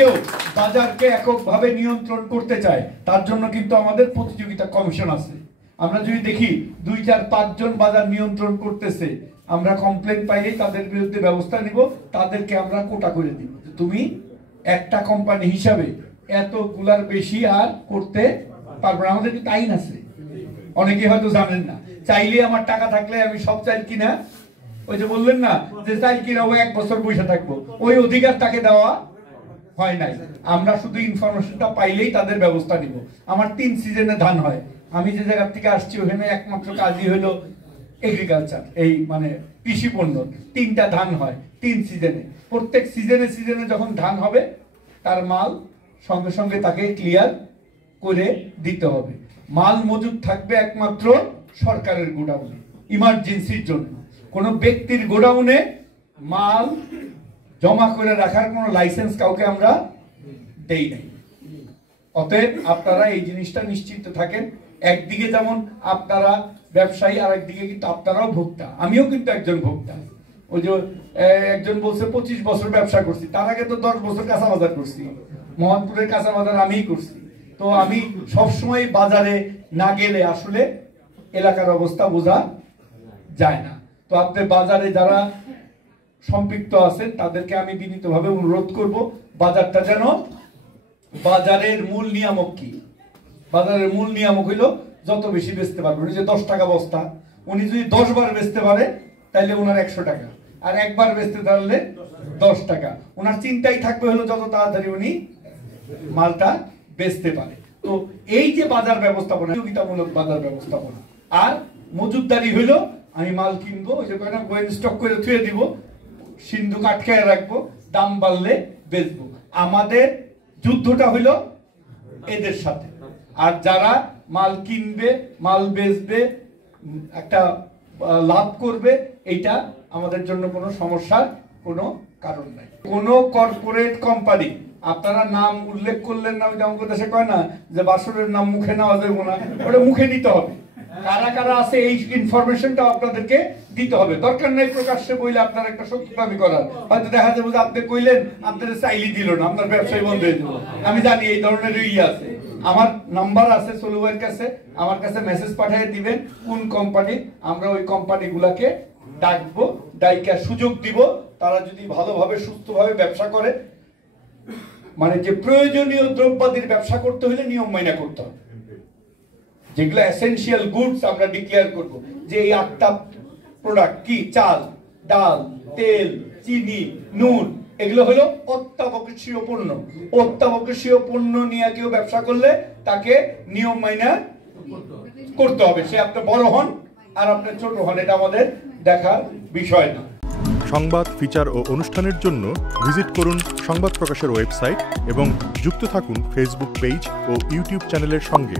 কেউ বাজারকে এককভাবে নিয়ন্ত্রণ করতে চায় তার জন্য কিন্তু আমাদের প্রতিযোগিতা কমিশন আছে। আমরা যদি দেখি 2, 4, 5 জন বাজার নিয়ন্ত্রণ করতেছে, আমরা কমপ্লেন পাইলেই তাদের বিরুদ্ধে ব্যবস্থা নিব, তাদেরকে আমরা কোটা করে দিব। তুমি একটা কোম্পানি হিসাবে এতগুলার বেশি আর করতে পারবো না। আমাদের কিন্তু আইন আছে, অনেকে হয়তো জানেন না। চাইলে আমার টাকা থাকলে আমি সব চাইল কিনা, ওই যে বললেন না যে চাইল কিনা ও 1 বছর বসে থাকবো, ওই অধিকার তাকে দেওয়া হয় নাই। আমরা শুধু ইনফরমেশনটা পাইলেই তাদের ব্যবস্থা নিব। আমার 3 সিজনে ধান হয়। আমি যে জায়গা থেকে আসছি ওখানে একমাত্র কাজই হলো এগ্রিকালচার, এই মানে কৃষি পণ্য। 3টা ধান হয় 3 সিজনে। প্রত্যেক সিজনে যখন ধান হবে তার মাল সঙ্গে সঙ্গে তাকে ক্লিয়ার করে দিতে হবে। মাল মজুদ থাকবে একমাত্র সরকারের গোডাউনে ইমার্জেন্সির জন্য। কোনো ব্যক্তির গোডাউনে মাল জমা করে রাখার কোনো লাইসেন্স কাউকে আমরা দেই নাই। অতএব আপনারা এই জিনিসটা নিশ্চিত থাকেন। একদিকে যেমন আপনারা ব্যবসায়ী, আর একদিকে কিন্তু আপনারাও ভোক্তা। আমিও কিন্তু একজন ভোক্তা। ওই যে একজন বলছে 25 বছর ব্যবসা করছি, তার আগে তো 10 বছর কাঁচা বাজার করছি। মোহাম্মদপুরের কাঁচা বাজার আমিই করছি। তো আমি সবসময় বাজারে না গেলে আসলে এলাকার অবস্থা বোঝা যায় না। তো আপনি বাজারে যারা সম্পৃক্ত আছেন তাদেরকে আমি বিনীতভাবে অনুরোধ করব, বাজারটা যেন, বাজারের মূল নিয়ামক কি? বাজারের মূল নিয়ামক হইল যত বেশি বেচতে পারবে। উনি যে 10 টাকা বস্তা, উনি যদি 10 বার বেচতে পারে তাহলে ওনার 100 টাকা, আর একবার বেচতে পারলে 10 টাকা। ওনার চিন্তাই থাকবে হলো যত তাড়াতাড়ি উনি মালটা বেচতে পারে। তো এই যে বাজার ব্যবস্থাপনা, প্রতিযোগিতামূলক বাজার ব্যবস্থাপনা। আর মজুদদারি হইলো আমি মাল কিনবো, ওই যে গোয়েন স্টক করে থুয়ে দিব, সিন্ধু আটকায় রাখবো, দাম বাড়লে বেচবো। আমাদের যুদ্ধটা হইলো এদের সাথে। আর যারা মাল কিনবে, মাল বেচবে, একটা লাভ করবে, এইটা আমাদের জন্য কোনো সমস্যার কোনো কারণ নাই। কোনো কর্পোরেট কোম্পানি আপনারা নাম উল্লেখ করলেন না, ওই যে আমাদের দেশে কয় না যে বাসরের নাম মুখে নেওয়া যাবে না, ওটা মুখে নিতে হবে। কারা কারা আছে এই ইনফরমেশনটা আপনাদেরকে দিতে হবে। দরকার নেই প্রকাশ্যে বইলে আপনার একটা সত্যতামি করার, হয়তো দেখা যাবে যে আপনি কইলেন আপনার চাইলি দিল না, আপনার ব্যবসায় বন্ধ হয়ে যাবে। আমি জানি এই ধরনের ইয়ে আছে। আমার নাম্বার আছে সলুয়ের কাছে, আমার কাছে মেসেজ পাঠিয়ে দিবেন কোন কোম্পানি, আমরা ওই কোম্পানিগুলোকে ডাকবো, ডাইকা সুযোগ দিব। তারা যদি ভালোভাবে সুস্থভাবে ব্যবসা করে, মানে যে প্রয়োজনীয় দ্রব্যাদির ব্যবসা করতে হলে নিয়ম মাইনা করতে হবে। যেগুলো এসেনশিয়াল গুডস আমরা ডিক্লেয়ার করব যে এই 8টা প্রোডাক্ট কি, চাল, ডাল, তেল, চিনি, নুন, এগুলো হলো অত্যাবশ্যকীয় পণ্য। অত্যাবশ্যকীয় পণ্য নিয়ে কেউ ব্যবসা করলে তাকে নিয়ম মাইনা করতে হবে। সে আপনি বড় হন আর আপনি ছোট হন, এটা আমাদের দেখার বিষয় না। সংবাদ, ফিচার ও অনুষ্ঠানের জন্য ভিজিট করুন সংবাদ প্রকাশের ওয়েবসাইট এবং যুক্ত থাকুন ফেসবুক পেজ ও ইউটিউব চ্যানেলের সঙ্গে।